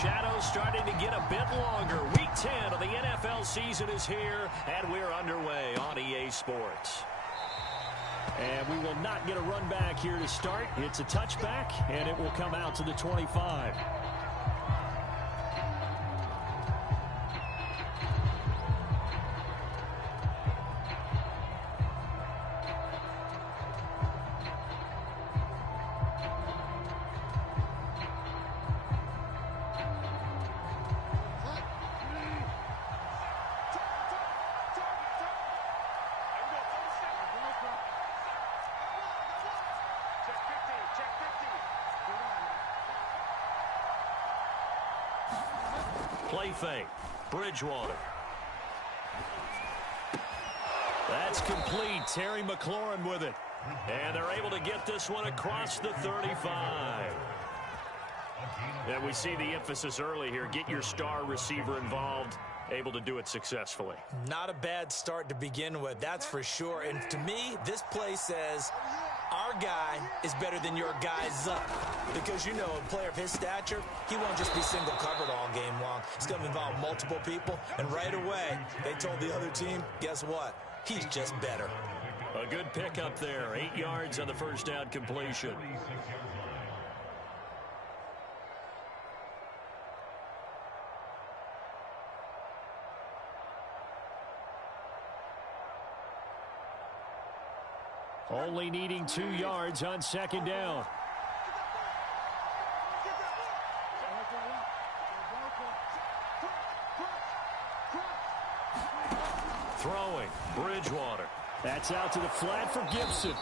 shadows starting to get a bit longer. Week 10 of the NFL season is here, and we're underway on EA Sports. And we will not get a run back here to start. It's a touchback, and it will come out to the 25. Play fake. Bridgewater. That's complete. Terry McLaurin with it. And they're able to get this one across the 35. And we see the emphasis early here. Get your star receiver involved. Able to do it successfully. Not a bad start to begin with, that's for sure. And to me, this play says our guy is better than your guy's up. Because, you know, a player of his stature, he won't just be single covered all game long. It's going to involve multiple people. And right away, they told the other team, guess what? He's just better. A good pickup there. 8 yards on the first down completion. Only needing 2 yards on second down. Throwing. Bridgewater. That's out to the flat for Gibson.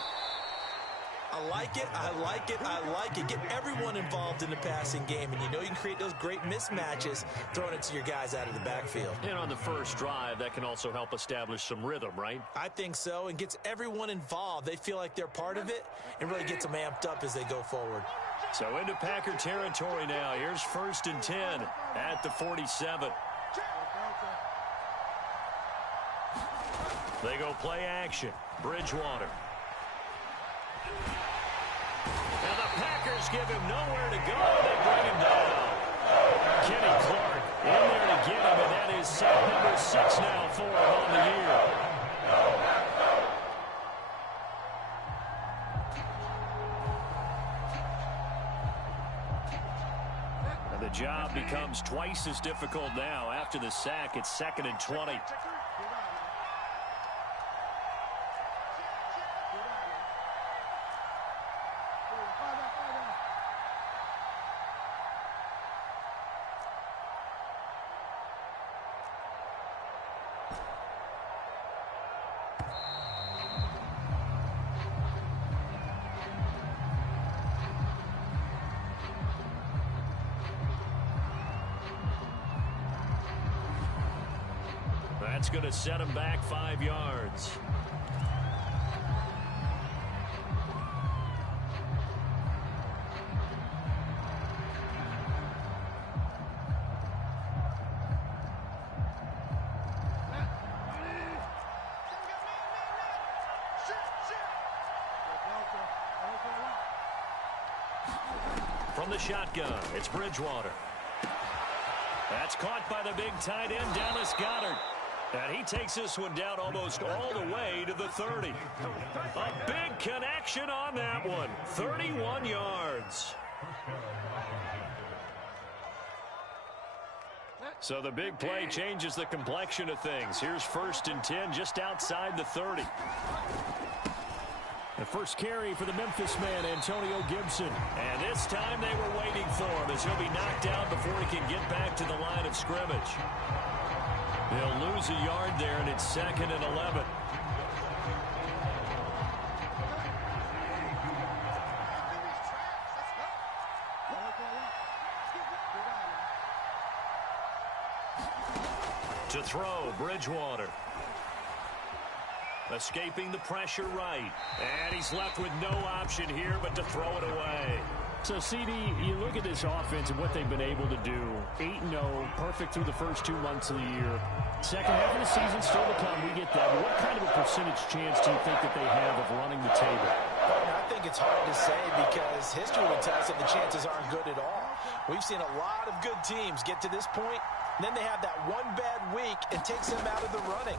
I like it, I like it, I like it. Get everyone involved in the passing game, and you know you can create those great mismatches throwing it to your guys out of the backfield. And on the first drive, that can also help establish some rhythm, right? I think so, and gets everyone involved. They feel like they're part of it, and really gets them amped up as they go forward. So into Packer territory now. Here's 1st and 10 at the 47. They go play action. Bridgewater. And the Packers give him nowhere to go. They bring him down. Kenny Clark in there to get him, and that is sack number 6 now for him on the year. And the job becomes twice as difficult now. After the sack, it's 2nd and 20. That's going to set him back 5 yards. From the shotgun, it's Bridgewater. That's caught by the big tight end, Dallas Goedert. And he takes this one down almost all the way to the 30. A big connection on that one. 31 yards. So the big play changes the complexion of things. Here's 1st and 10 just outside the 30. The first carry for the Memphis man, Antonio Gibson. And this time they were waiting for him as he'll be knocked out before he can get back to the line of scrimmage. They'll lose a yard there, and it's 2nd and 11. To throw, Bridgewater. Escaping the pressure right. And he's left with no option here but to throw it away. So, CD, you look at this offense and what they've been able to do. 8-0, perfect through the first 2 months of the year. Second half of the season still to come. We get that. What kind of a percentage chance do you think that they have of running the table? I think think it's hard to say because history would tell us that the chances aren't good at all. We've seen a lot of good teams get to this point, and then they have that one bad week and takes them out of the running.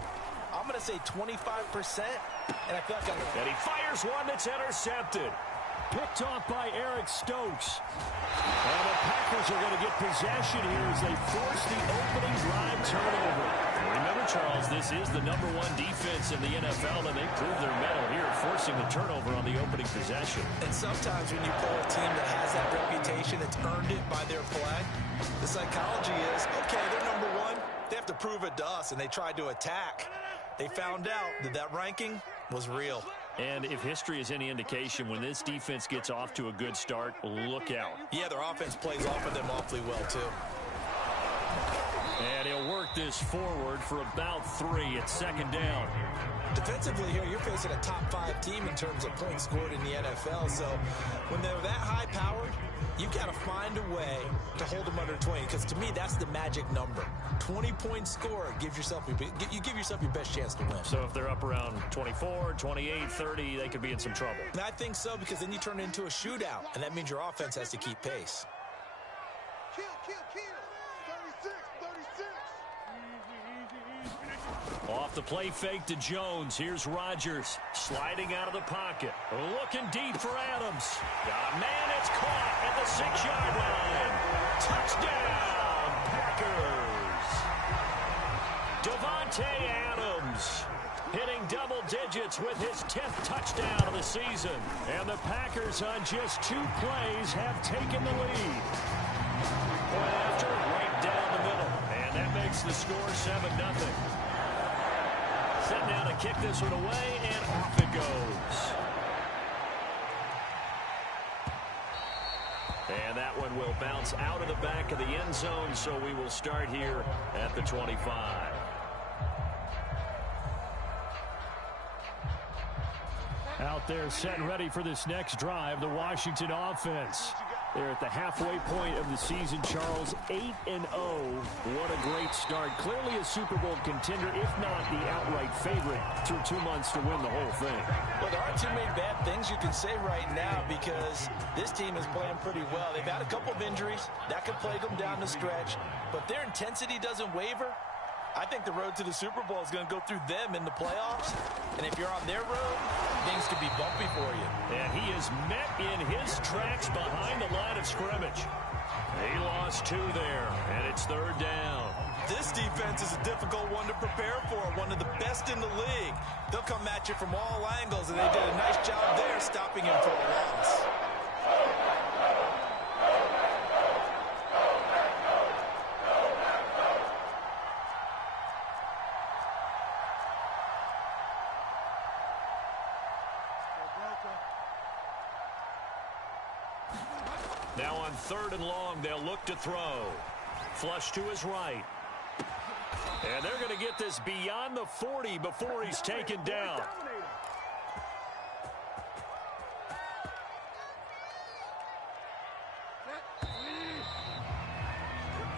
I'm going to say 25%, and I feel like and he fires one that's intercepted. Picked off by Eric Stokes. And the Packers are going to get possession here as they force the opening drive turnover. Remember, Charles, this is the #1 defense in the NFL, and they prove their mettle here, forcing the turnover on the opening possession. And sometimes when you pull a team that has that reputation, that's earned it by their flag, the psychology is, okay, they're #1. They have to prove it to us, and they tried to attack. They found out that that ranking was real. And if history is any indication, when this defense gets off to a good start, look out. Yeah, their offense plays off of them awfully well, too. And he'll work this forward for about 3. It's 2nd down. Defensively here, you're facing a top 5 team in terms of points scored in the NFL. So when they're that high-powered, you've got to find a way to hold them under 20. Because to me, that's the magic number. 20 points scored gives yourself you give yourself your best chance to win. So if they're up around 24, 28, 30, they could be in some trouble. And I think so, because then you turn it into a shootout, and that means your offense has to keep pace. Kill. 36, 36. Off the play fake to Jones. Here's Rodgers sliding out of the pocket. Looking deep for Adams. Got a man. It's caught at the 6-yard line. Touchdown, Packers. Davante Adams hitting double digits with his 10th touchdown of the season. And the Packers on just 2 plays have taken the lead. Point after, right down the middle. And that makes the score 7-0. Set down to kick this one away, and off it goes. And that one will bounce out of the back of the end zone, so we will start here at the 25. Out there set and ready for this next drive, the Washington offense. They're at the halfway point of the season, Charles, 8-0. What a great start. Clearly a Super Bowl contender, if not the outright favorite, through 2 months to win the whole thing. Well, there aren't too many bad things you can say right now because this team is playing pretty well. They've had a couple of injuries. That could plague them down the stretch. But their intensity doesn't waver. I think the road to the Super Bowl is going to go through them in the playoffs. And if you're on their road, things could be bumpy for you. And he is met in his tracks behind the line of scrimmage. He lost 2 there, and it's 3rd down. This defense is a difficult one to prepare for, one of the best in the league. They'll come at you from all angles, and they did a nice job there stopping him for a loss. Now on 3rd and long, they'll look to throw. Flush to his right. And they're going to get this beyond the 40 before he's taken down.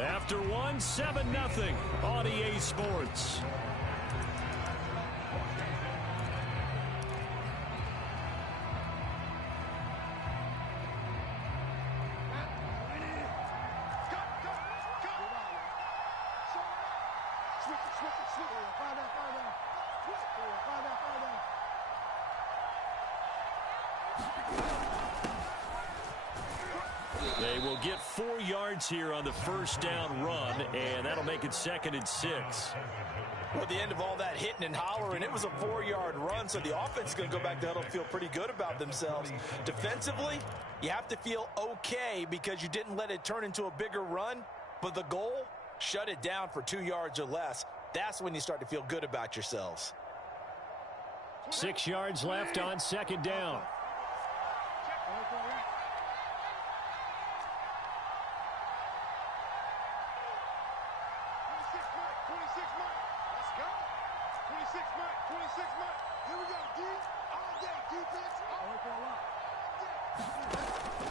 After 1, 7-0 on EA Sports. They will get 4 yards here on the 1st down run, and that'll make it 2nd and 6. Well, at the end of all that hitting and hollering, it was a 4-yard run, so the offense is going to go back to huddle and feel pretty good about themselves. Defensively, you have to feel okay because you didn't let it turn into a bigger run, but the goal, shut it down for 2 yards or less. That's when you start to feel good about yourselves. 6 yards left on 2nd down.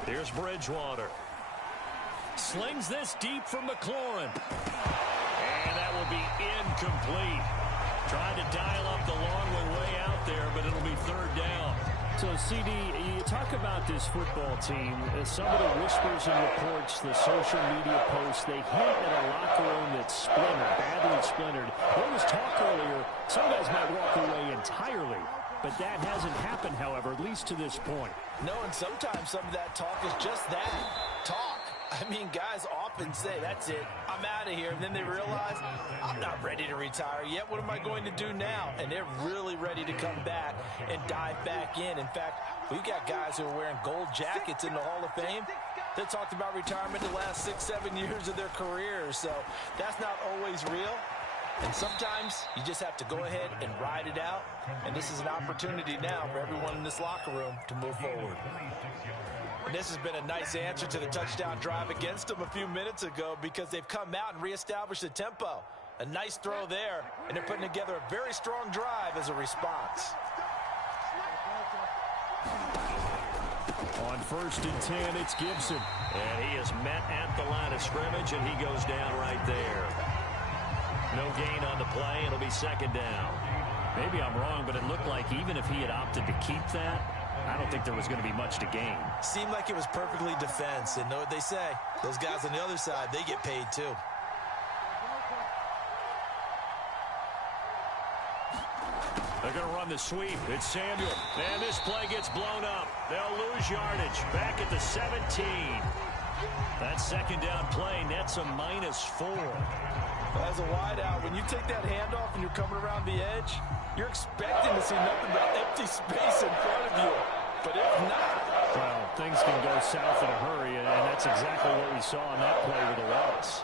Here's Bridgewater. Slings this deep from McLaurin. And that will be incomplete. Tried to dial up the long one way out there, but it'll be 3rd down. So, CD, you talk about this football team. Some of the whispers and reports, the social media posts, they hint at a locker room that's splintered, badly splintered. There was talk earlier, some guys might walk away entirely. But that hasn't happened, however, at least to this point. No, and sometimes some of that talk is just that, talk. I mean, guys often say, that's it, I'm out of here. And then they realize, I'm not ready to retire yet. What am I going to do now? And they're really ready to come back and dive back in. In fact, we've got guys who are wearing gold jackets in the Hall of Fame that talked about retirement the last 6-7 years of their careers. So that's not always real. And sometimes you just have to go ahead and ride it out. And this is an opportunity now for everyone in this locker room to move forward. And this has been a nice answer to the touchdown drive against them a few minutes ago, because they've come out and reestablished the tempo. A nice throw there, and they're putting together a very strong drive as a response. On 1st and 10, it's Gibson. And he is met at the line of scrimmage, and he goes down right there. No gain on the play. It'll be 2nd down. Maybe I'm wrong, but it looked like even if he had opted to keep that, I don't think there was going to be much to gain. Seemed like it was perfectly defense. And know what they say? Those guys on the other side, they get paid too. They're going to run the sweep. It's Samuel. And this play gets blown up. They'll lose yardage. Back at the 17. That 2nd down play nets a -4. As a wideout, when you take that handoff and you're coming around the edge, you're expecting to see nothing but empty space in front of you. But if not, well, things can go south in a hurry, and that's exactly what we saw on that play with a loss.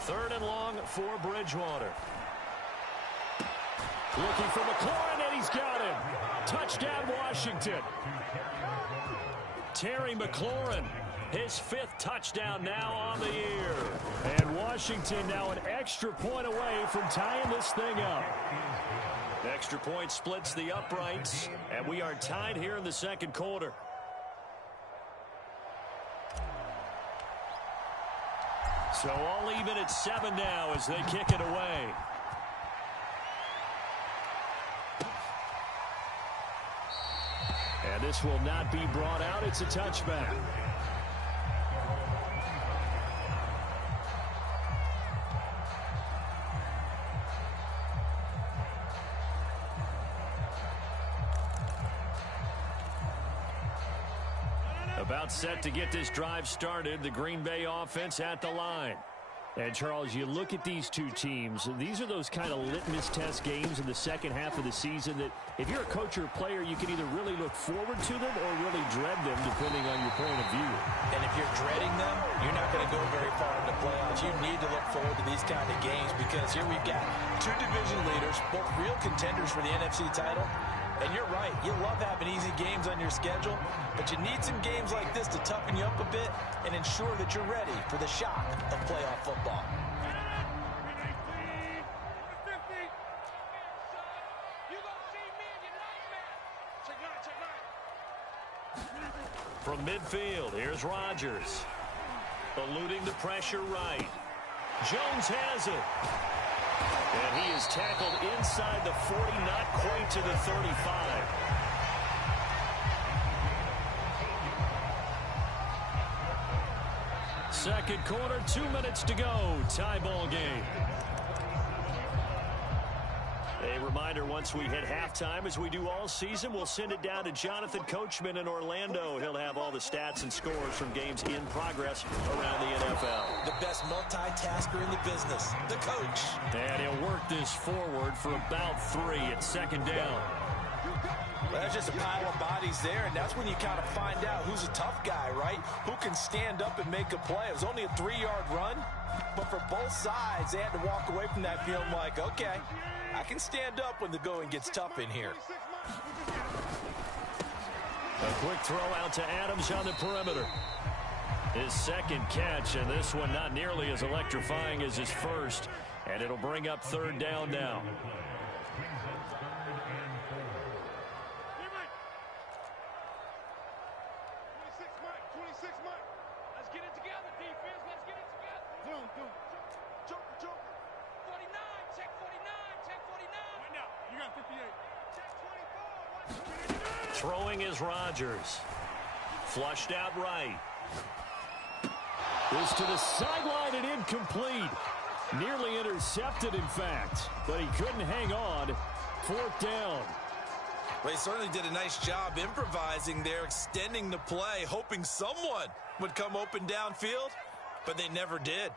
3rd and long for Bridgewater. Looking for McLaurin, and he's got him. Touchdown, Washington. Terry McLaurin, his 5th touchdown now on the year. And Washington now an extra point away from tying this thing up. Extra point splits the uprights, and we are tied here in the 2nd quarter. So all even at 7 now as they kick it away. And this will not be brought out. It's a touchback. About set to get this drive started. The Green Bay offense at the line. And, Charles, you look at these two teams, these are those kind of litmus test games in the second half of the season that if you're a coach or a player, you can either really look forward to them or really dread them, depending on your point of view. And if you're dreading them, you're not going to go very far in the playoffs. You need to look forward to these kind of games, because here we've got 2 division leaders, both real contenders for the NFC title. And you're right, you love having easy games on your schedule, but you need some games like this to toughen you up a bit and ensure that you're ready for the shock of playoff football. From midfield, here's Rodgers. Eluding the pressure right. Jones has it. And he is tackled inside the 40, not quite to the 35. Second quarter, 2 minutes to go. Tie ball game. A reminder, once we hit halftime, as we do all season, we'll send it down to Jonathan Coachman in Orlando. He'll have all the stats and scores from games in progress around the NFL. The best multitasker in the business, the coach. And he'll work this forward for about 3 at 2nd down. Well, that's just a pile of bodies there, and that's when you kind of find out who's a tough guy, right? Who can stand up and make a play. It was only a 3-yard run, but for both sides, they had to walk away from that feeling like, okay, I can stand up when the going gets tough in here. A quick throw out to Adams on the perimeter. His 2nd catch, and this one not nearly as electrifying as his first. And it'll bring up 3rd down now. Let's get it together, defense. Let's get it Joker. 49, check 49, check 49. Right now, you got 58. Check 24. Throwing is Rodgers. Flushed out right. This to the sideline and incomplete. Nearly intercepted, in fact, but he couldn't hang on. Fourth down. Well, he certainly did a nice job improvising there, extending the play, hoping someone would come open downfield, but they never did.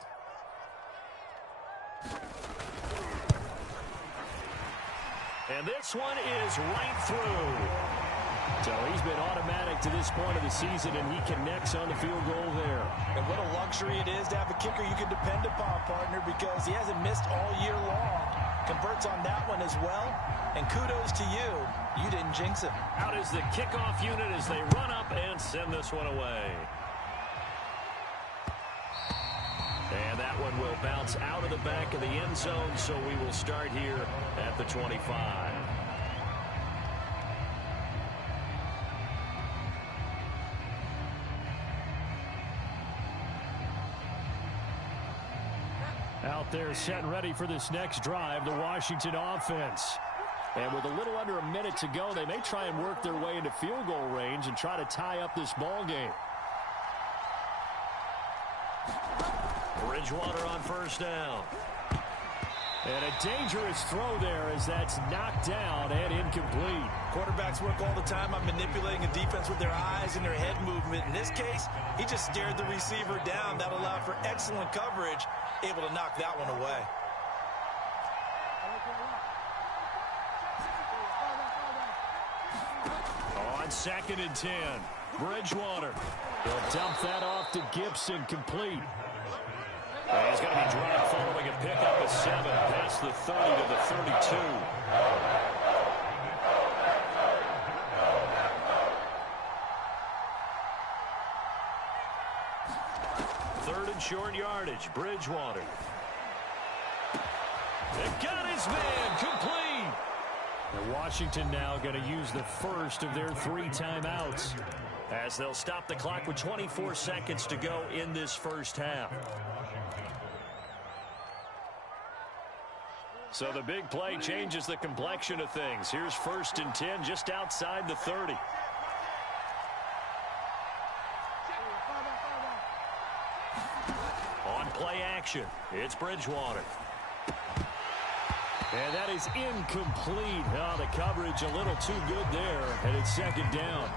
And this one is right through. So he's been automatic to this point of the season, and he connects on the field goal there. And what a luxury it is to have a kicker you can depend upon, partner, because he hasn't missed all year long. Converts on that one as well. And kudos to you. You didn't jinx him. Out is the kickoff unit as they run up and send this one away. And that one will bounce out of the back of the end zone, so we will start here at the 25. Out there set and ready for this next drive, the Washington offense. And with a little under a minute to go, they may try and work their way into field goal range and try to tie up this ball game. Bridgewater on first down. And a dangerous throw there as that's knocked down and incomplete. Quarterbacks work all the time on manipulating a defense with their eyes and their head movement. In this case, he just stared the receiver down. That allowed for excellent coverage, able to knock that one away. On 2nd and 10, Bridgewater. They'll dump that off to Gibson, complete. And he's going to be dropped following a pickup of 7 past the 30 to the 32. Third and short yardage, Bridgewater. They've got his man, complete. And Washington now going to use the first of their 3 timeouts, as they'll stop the clock with 24 seconds to go in this first half. So the big play changes the complexion of things. Here's 1st and 10 just outside the 30. On play action, it's Bridgewater. and that is incomplete. Oh, the coverage a little too good there, and it's 2nd down.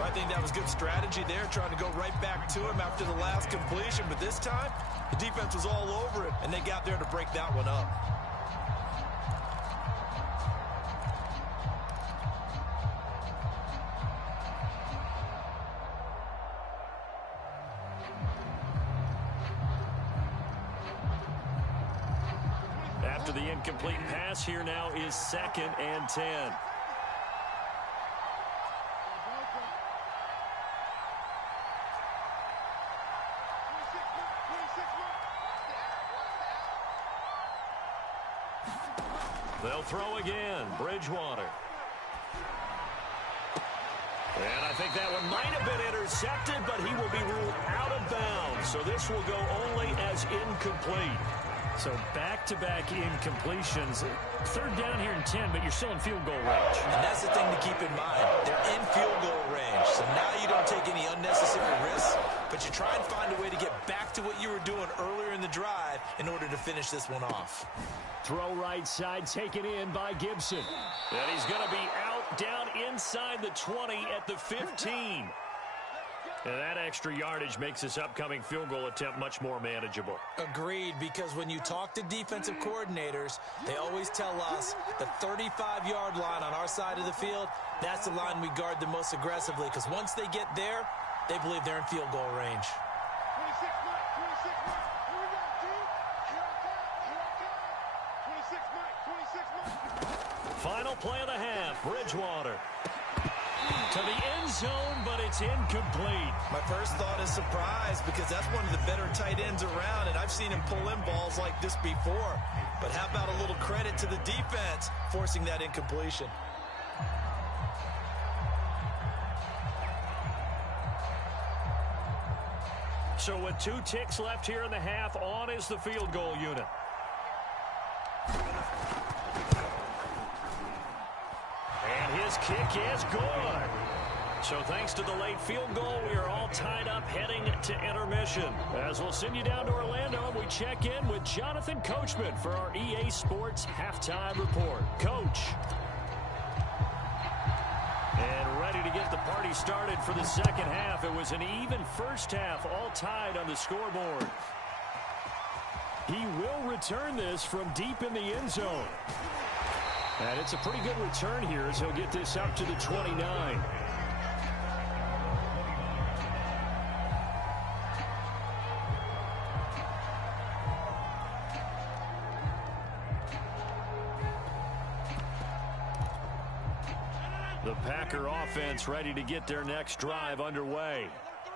I think that was good strategy there, trying to go right back to him after the last completion. But this time, the defense was all over it, and they got there to break that one up. After the incomplete pass, here now is 2nd and 10. They'll throw again. Bridgewater. And I think that one might have been intercepted, but he will be ruled out of bounds. So this will go only as incomplete. So back-to-back incompletions. 3rd down here and 10, but you're still in field goal range. And that's the thing to keep in mind. They're in field goal range. So now you don't take any unnecessary risks, but you try and find a way to get back to what you were doing earlier in the drive in order to finish this one off. Throw right side, taken in by Gibson. And he's going to be out down inside the 20 at the 15. And that extra yardage makes this upcoming field goal attempt much more manageable. Agreed, because when you talk to defensive coordinators, they always tell us the 35-yard line on our side of the field, that's the line we guard the most aggressively, because once they get there, they believe they're in field goal range. 26 Mike, 26 Mike. Here we go, G. Here I come. 26 Mike, 26 Mike. Final play of the half, Bridgewater. To the end zone, but it's incomplete. My first thought is surprise, because that's one of the better tight ends around, and I've seen him pull in balls like this before. But how about a little credit to the defense forcing that incompletion? So with 2 ticks left here in the half, on is the field goal unit. And his kick is good. So thanks to the late field goal, we are all tied up heading to intermission. As we'll send you down to Orlando, and we check in with Jonathan Coachman for our EA Sports Halftime Report. Coach. And ready to get the party started for the second half. It was an even first half, all tied on the scoreboard. He will return this from deep in the end zone. And it's a pretty good return here as he'll get this up to the 29. The Packer offense ready to get their next drive underway.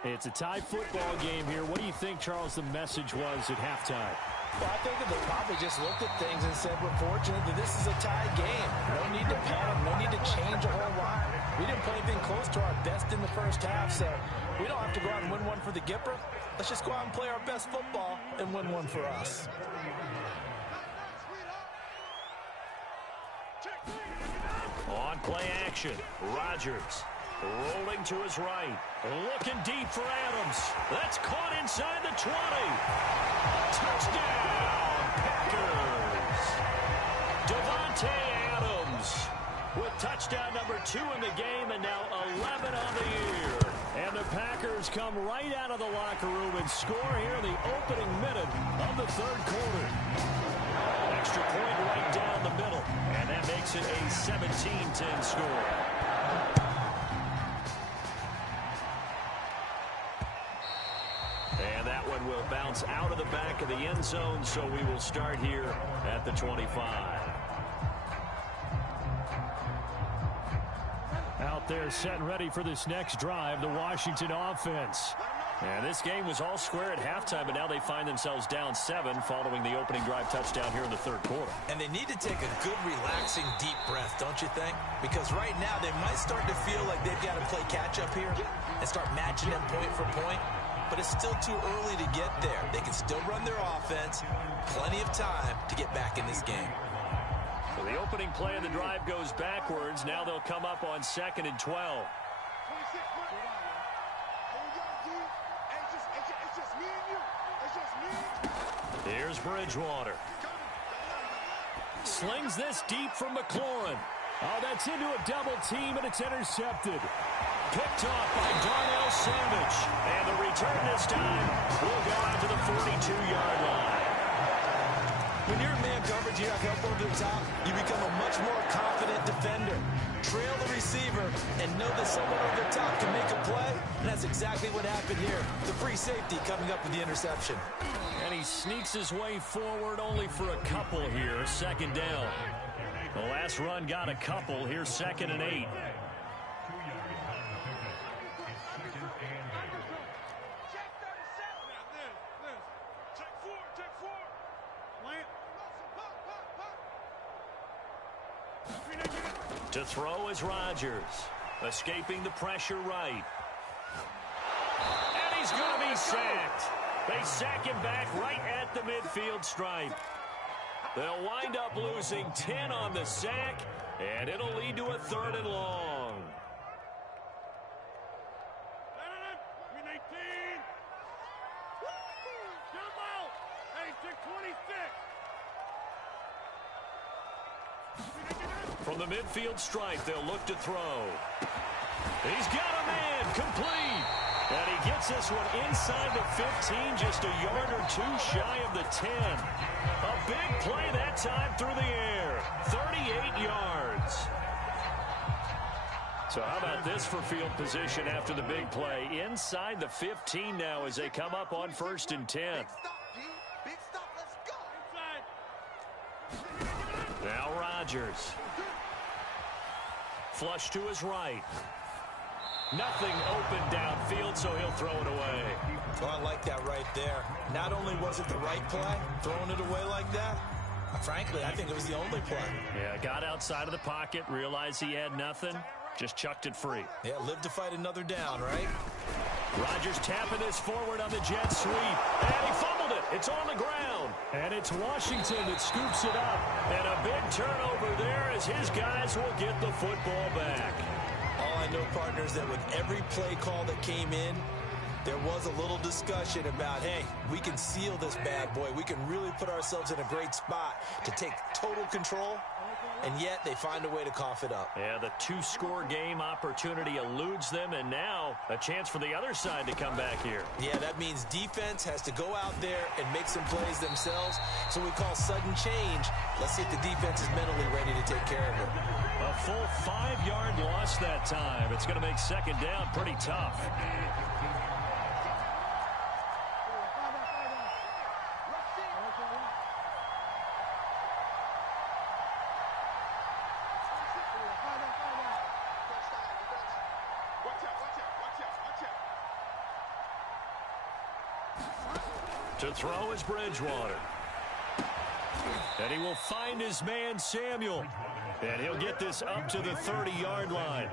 It's a tie football game here. What do you think, Charles, the message was at halftime? Well, I think that they probably just looked at things and said, we're fortunate that this is a tie game. No need to panic. No need to change a whole lot. We didn't play anything close to our best in the first half, so we don't have to go out and win one for the Gipper. Let's just go out and play our best football and win one for us. On play action, Rodgers rolling to his right, looking deep for Adams. That's caught inside the 20. Touchdown, Packers. Davante Adams with touchdown number 2 in the game and now 11 on the year. And the Packers come right out of the locker room and score here in the opening minute of the third quarter. Extra point right down the middle, and that makes it a 17-10 score. And that one will bounce out of the back of the end zone, so we will start here at the 25. Out there set and ready for this next drive, the Washington offense. And this game was all square at halftime, but now they find themselves down 7 following the opening drive touchdown here in the third quarter. And they need to take a good, relaxing, deep breath, don't you think? Because right now they might start to feel like they've got to play catch-up here and start matching them point for point. But it's still too early to get there. They can still run their offense. Plenty of time to get back in this game. So the opening play of the drive goes backwards. Now they'll come up on 2nd and 12. Here's Bridgewater. Slings this deep from McLaurin. Oh, that's into a double team, and it's intercepted. Picked off by Darnell Savage. And the return this time will go out to the 42-yard line. When you're in man coverage, you have help over the top, you become a much more confident defender. Trail the receiver and know that someone over the top can make a play, and that's exactly what happened here. The free safety coming up with the interception. And he sneaks his way forward only for a couple here, 2nd down. The last run got a couple. Here's 2nd and 8. To throw is Rodgers, escaping the pressure right. And he's going to be sacked. They sack him back right at the midfield stripe. They'll wind up losing 10 on the sack, and it'll lead to a 3rd and long. From the midfield stripe, they'll look to throw. He's got a man, complete. And he gets this one inside the 15, just a yard or 2 shy of the 10. A big play that time through the air, 38 yards. So how about this for field position after the big play? Inside the 15 now as they come up on 1st and 10. Big stop, let's go. Now Rodgers. Flush to his right. Nothing open downfield, so he'll throw it away. Oh, I like that right there. Not only was it the right play, throwing it away like that, frankly, I think it was the only play. Yeah, got outside of the pocket, realized he had nothing, just chucked it free. Yeah, live to fight another down, right? Rodgers tapping this forward on the jet sweep. And he fumbled it. It's on the ground. And it's Washington that scoops it up. And a big turnover there as his guys will get the football back. All I know, partners, that with every play call that came in, there was a little discussion about, hey, we can seal this bad boy. We can really put ourselves in a great spot to take total control, and yet they find a way to cough it up. Yeah, the two-score game opportunity eludes them, and now a chance for the other side to come back here. Yeah, that means defense has to go out there and make some plays themselves. So we call sudden change. Let's see if the defense is mentally ready to take care of it. A full 5-yard loss that time. It's going to make second down pretty tough. To throw is Bridgewater. And he will find his man, Samuel. And he'll get this up to the 30-yard line.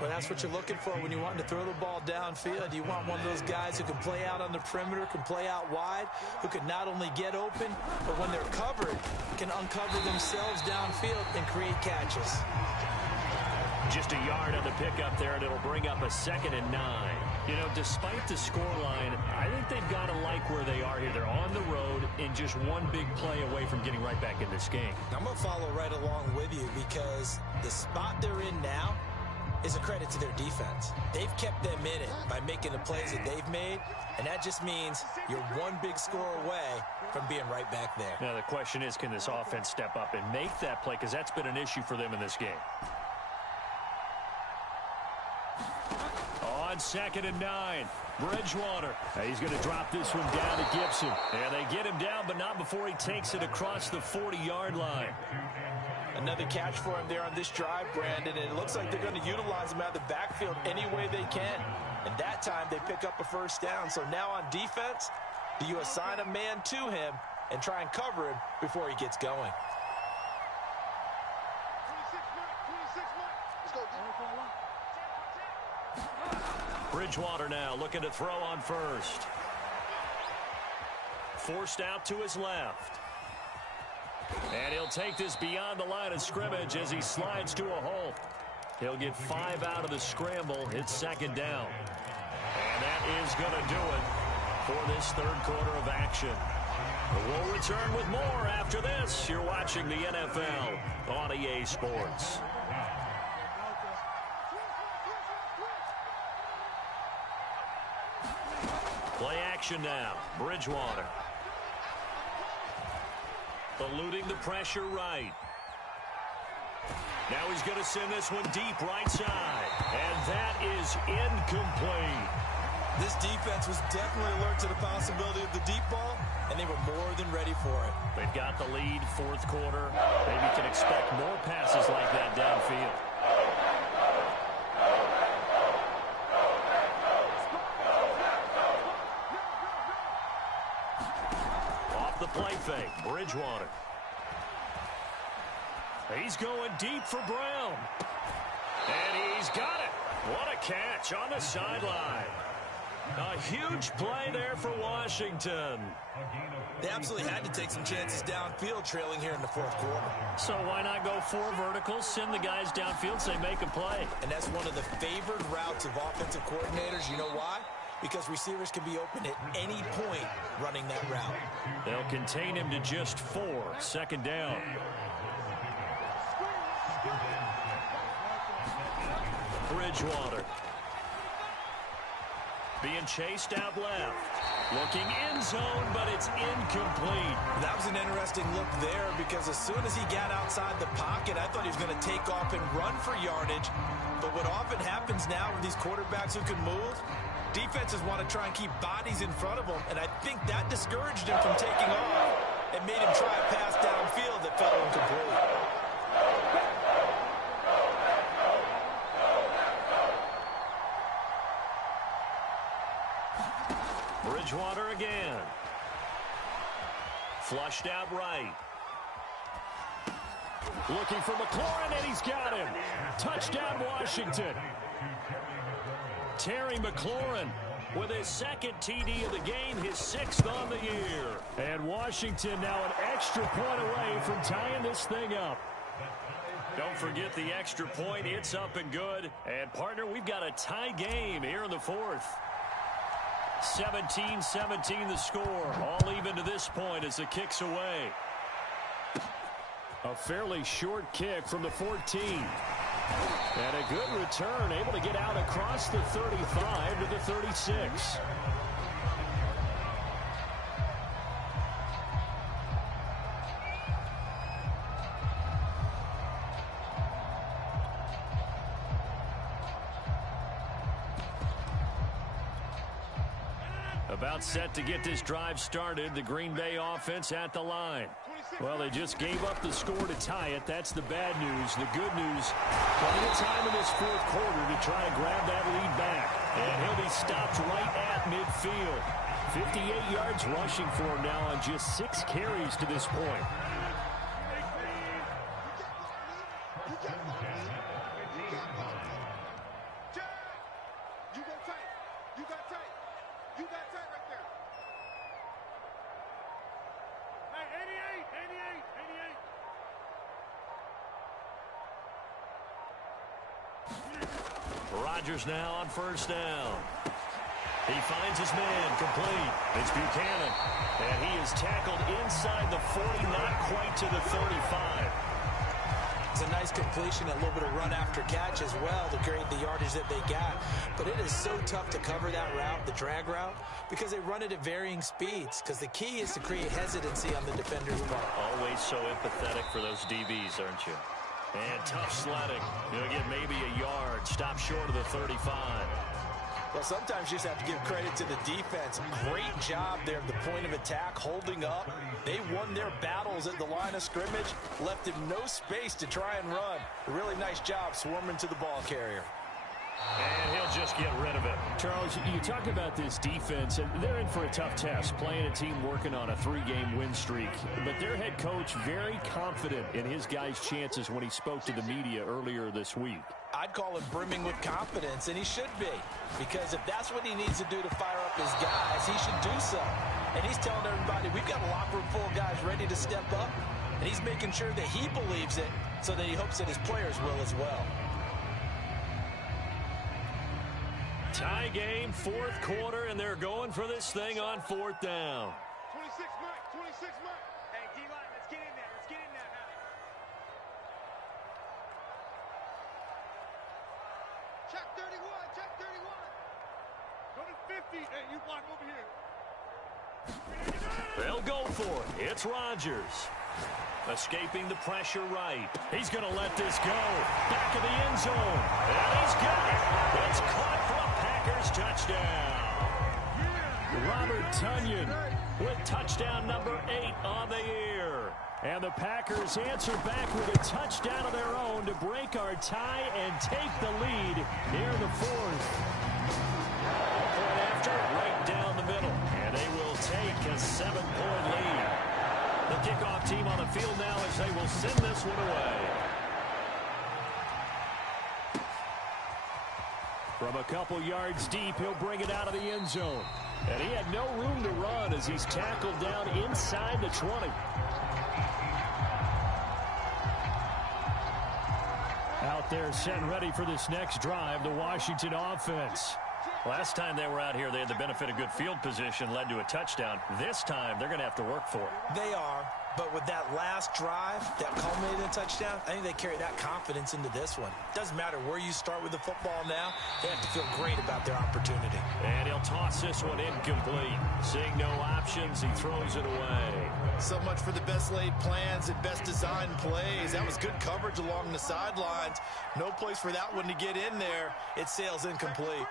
Well, that's what you're looking for when you want to throw the ball downfield. You want one of those guys who can play out on the perimeter, can play out wide, who can not only get open, but when they're covered, can uncover themselves downfield and create catches. Just a yard on the pickup there, and it'll bring up a 2nd and 9. You know, despite the scoreline, I think they've got to like where they are here. They're on the road and just one big play away from getting right back in this game. I'm going to follow right along with you because the spot they're in now is a credit to their defense. They've kept them in it by making the plays that they've made, and that just means you're one big score away from being right back there. Now, the question is, can this offense step up and make that play? Because that's been an issue for them in this game. On 2nd and 9, Bridgewater. He's going to drop this one down to Gibson. And they get him down, but not before he takes it across the 40-yard line. Another catch for him there on this drive, Brandon, and it looks like they're going to utilize him out of the backfield any way they can. And that time they pick up a first down. So now on defense, do you assign a man to him and try and cover him before he gets going? 26 Let's go. Bridgewater now looking to throw on first. Forced out to his left. And he'll take this beyond the line of scrimmage as he slides to a halt. He'll get 5 out of the scramble. It's 2nd down. And that is going to do it for this third quarter of action. We'll return with more after this. You're watching the NFL on EA Sports. Play action now. Bridgewater. Eluding the pressure right. Now he's going to send this one deep right side. And that is incomplete. This defense was definitely alert to the possibility of the deep ball, and they were more than ready for it. They've got the lead, fourth quarter. Maybe can expect more passes like that downfield. Off the play fake, Bridgewater. He's going deep for Brown. And he's got it. What a catch on the sideline. A huge play there for Washington. They absolutely had to take some chances downfield trailing here in the fourth quarter. So why not go 4 verticals, send the guys downfield, say make a play. And that's one of the favored routes of offensive coordinators. You know why? Because receivers can be open at any point running that route. They'll contain him to just 4. 2nd down. Bridgewater. Being chased out left. Looking end zone, but it's incomplete. That was an interesting look there because as soon as he got outside the pocket, I thought he was going to take off and run for yardage. But what often happens now with these quarterbacks who can move, defenses want to try and keep bodies in front of them, and I think that discouraged him from taking off and made him try a pass downfield that fell incomplete. Bridgewater again. Flushed out right. Looking for McLaurin, and he's got him. Touchdown, Washington. Terry McLaurin with his second TD of the game, his 6th on the year. And Washington now an extra point away from tying this thing up. Don't forget the extra point. It's up and good. And, partner, we've got a tie game here in the 4th. 17-17 the score. All even to this point as the kick's away. A fairly short kick from the 14. And a good return, able to get out across the 35 to the 36. About set to get this drive started. The Green Bay offense at the line. Well, they just gave up the score to tie it. That's the bad news. The good news, plenty of time in this 4th quarter to try to grab that lead back. And he'll be stopped right at midfield. 58 yards rushing for him now on just 6 carries to this point. Rodgers now on 1st down. He finds his man complete. It's Buchanan. And he is tackled inside the 40, not quite to the 35. It's a nice completion, a little bit of run after catch as well to create the yardage that they got. But it is so tough to cover that route, the drag route, because they run it at varying speeds. Because the key is to create hesitancy on the defender's part. Always so empathetic for those DBs, aren't you? And tough sledding. You'll get maybe a yard. Stop short of the 35. Well, sometimes you just have to give credit to the defense. Great job there at the point of attack, holding up. They won their battles at the line of scrimmage, left him no space to try and run. A really nice job swarming to the ball carrier. And he'll just get rid of it. Charles, you talk about this defense, and they're in for a tough test, playing a team working on a 3-game win streak. But their head coach very confident in his guys' chances when he spoke to the media earlier this week. I'd call him brimming with confidence, and he should be. Because if that's what he needs to do to fire up his guys, he should do so. And he's telling everybody, we've got a locker room full of guys ready to step up. And he's making sure that he believes it so that he hopes that his players will as well. Tie game, 4th quarter, and they're going for this thing on 4th down. 26 Mike, 26 Mike. Hey, D-line, let's get in there. Let's get in there now. Check 31, check 31. Go to 50. Hey, you block over here. They'll go for it. It's Rodgers. Escaping the pressure right. He's going to let this go. Back of the end zone. And he's got it. It's caught for a Packers touchdown. Robert Tonyan with touchdown number 8 on the year. And the Packers answer back with a touchdown of their own to break our tie and take the lead here in the 4th. Point after, right down the middle. And they will take a 7-point lead. The kickoff team on the field now as they will send this one away. From a couple yards deep, he'll bring it out of the end zone. And he had no room to run as he's tackled down inside the 20. Out there set and ready for this next drive, the Washington offense. Last time they were out here, they had the benefit of good field position, led to a touchdown. This time, they're going to have to work for it. They are, but with that last drive that culminated in a touchdown, I think they carry that confidence into this one. Doesn't matter where you start with the football now, they have to feel great about their opportunity. And he'll toss this one incomplete. Seeing no options, he throws it away. So much for the best laid plans and best designed plays. That was good coverage along the sidelines. No place for that one to get in there. It sails incomplete.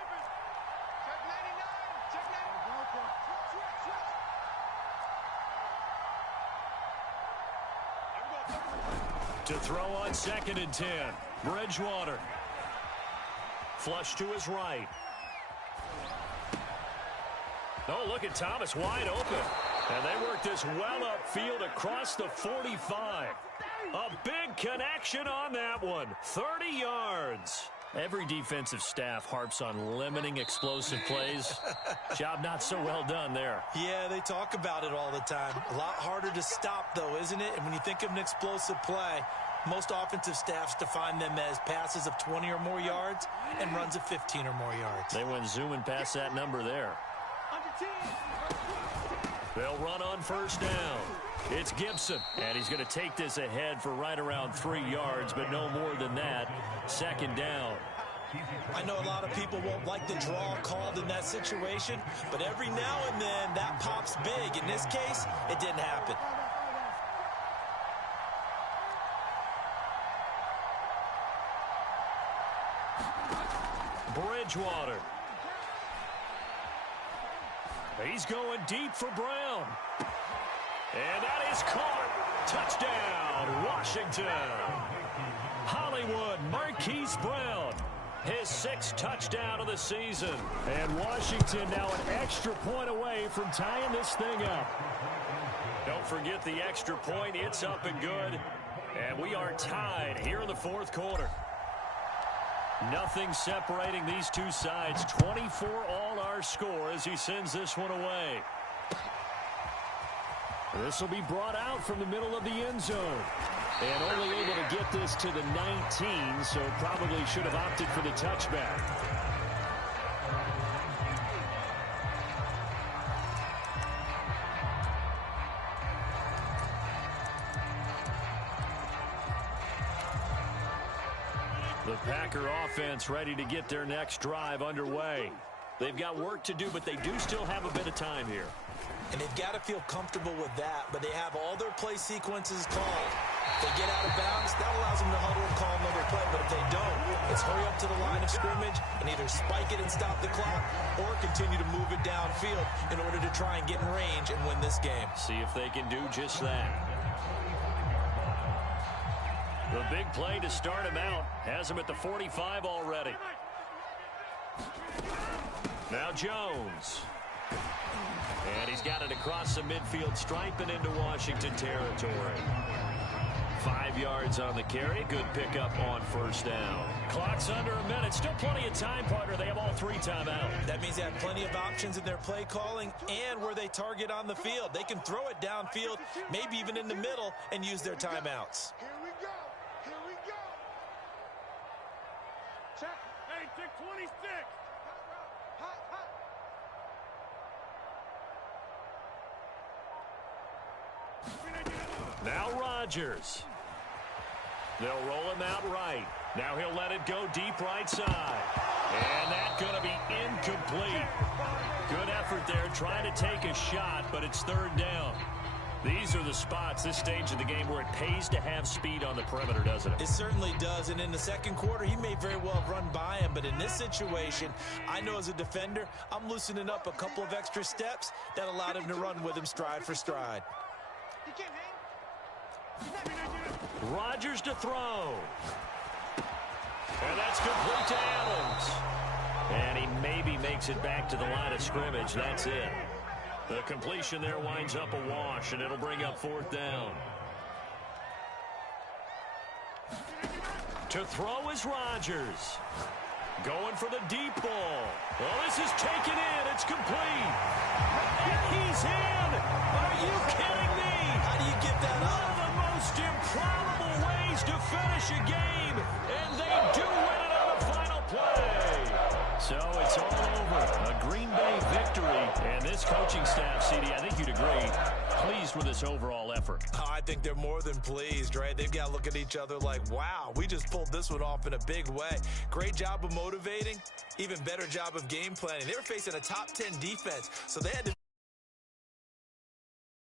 To throw on 2nd and 10. Bridgewater. Flush to his right. Oh, look at Thomas wide open. And they work this well upfield across the 45. A big connection on that one. 30 yards. Every defensive staff harps on limiting explosive plays. Job not so well done there. Yeah, they talk about it all the time. A lot harder to stop, though, isn't it? And when you think of an explosive play, most offensive staffs define them as passes of 20 or more yards and runs of 15 or more yards. They went zooming past that number there. They'll run on first down. It's Gibson, and he's going to take this ahead for right around 3 yards, but no more than that. Second down. I know a lot of people won't like the draw called in that situation, but every now and then that pops big. In this case, it didn't happen. Bridgewater. He's going deep for Brown. And that is caught. Touchdown, Washington. Hollywood Marquise Brown, his 6th touchdown of the season. And Washington now an extra point away from tying this thing up. Don't forget the extra point. It's up and good. And we are tied here in the 4th quarter. Nothing separating these two sides. 24 all our score as he sends this one away. This will be brought out from the middle of the end zone. And only able to get this to the 19, so probably should have opted for the touchback. The Packer offense ready to get their next drive underway. They've got work to do, but they do still have a bit of time here. And they've got to feel comfortable with that, but they have all their play sequences called. If they get out of bounds, that allows them to huddle and call another play, but if they don't, it's hurry up to the line of scrimmage and either spike it and stop the clock or continue to move it downfield in order to try and get in range and win this game. See if they can do just that. The big play to start him out has him at the 45 already. Now Jones. And he's got it across the midfield stripe and into Washington territory. 5 yards on the carry. Good pickup on first down. Clock's under a minute. Still plenty of time, partner. They have all 3 timeouts. That means they have plenty of options in their play calling and where they target on the field. They can throw it downfield, maybe even in the middle, and use their timeouts. Here we go. Here we go. Check. Hey, check 26. Hot, hot. Now Rodgers. They'll roll him out right. Now he'll let it go deep right side. And that's going to be incomplete. Good effort there trying to take a shot, but it's 3rd down. These are the spots, this stage of the game, where it pays to have speed on the perimeter, doesn't it? It certainly does, and in the 2nd quarter, he may very well have run by him, but in this situation, I know as a defender, I'm loosening up a couple of extra steps that allowed him to run with him stride for stride. You can't hang. Rodgers to throw. And that's complete to Adams. And he maybe makes it back to the line of scrimmage. That's it. The completion there winds up a wash, and it'll bring up 4th down. To throw is Rodgers. Going for the deep ball. Well, this is taken in. It's complete. And he's in. Are you kidding me? How do you get that up? One of the most improbable ways to finish a game, and they do win it on the final play. So it's all over. A Green Bay victory. And this coaching staff, CD, I think you'd agree, pleased with this overall effort. Oh, I think they're more than pleased, right? They've got to look at each other like, wow, we just pulled this one off in a big way. Great job of motivating, even better job of game planning. They were facing a top 10 defense, so they had to